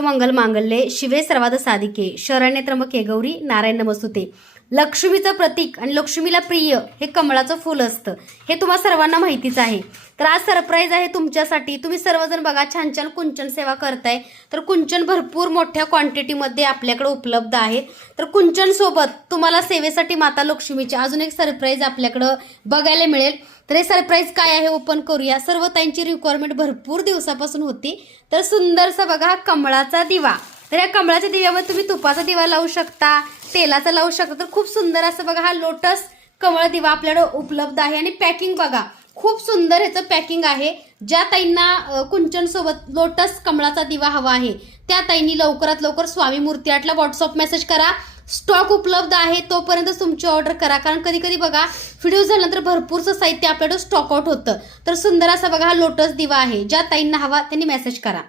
सर्व मंगल मांगल्ये शिवे सर्वाद साधिके शरण्ये त्र्यंबके गौरी नारायण नमस्तुते। लक्ष्मीचं प्रतीक आणि लक्ष्मीला प्रिय हे कमळाचं फूल असतं, हे तुम्हाला सर्वांना माहितीच आहे। तर आज सरप्राईज आहे तुमच्यासाठी। तुम्ही सर्वजण बघा छान छान कुंचन सेवा करताय, तर कुंचन भरपूर मोठ्या क्वांटिटीमध्ये आपल्याकडे उपलब्ध आहे। तर कुंचन सोबत तुम्हाला सेवेसाठी माता लक्ष्मीचे अजून एक सरप्राईज आपल्याकडे बघायला मिळेल। तर हे सरप्राईज काय आहे ओपन करूया। सर्व ताईंची रिक्वायरमेंट भरपूर दिवसापासून होती। तर सुंदरसा बघा हा कमळाचा दिवा। तर या कमळाच्या दिव्यामध्ये तुम्ही तुपाचा दिवा लावू शकता, तेलाचा लावू शकता। तर खूप सुंदर असं बघा हा लोटस कमळ दिवा आपल्याकडे उपलब्ध आहे। आणि पॅकिंग बघा खूप सुंदर ह्याचं पॅकिंग आहे। ज्या ताईंना कुंचन सोबत लोटस कमळाचा दिवा हवा आहे त्या ताईंनी लवकरात लवकर स्वामी मूर्ती आर्टला व्हॉट्सअप मेसेज करा। स्टॉक उपलब्ध आहे तोपर्यंत तुमची ऑर्डर करा, कारण कधी कधी बघा व्हिडिओ झाल्यानंतर भरपूरचं साहित्य आपल्याकडे स्टॉक आउट होतं। तर सुंदर असा बघा हा लोटस दिवा आहे। ज्या ताईंना हवा त्यांनी मेसेज करा।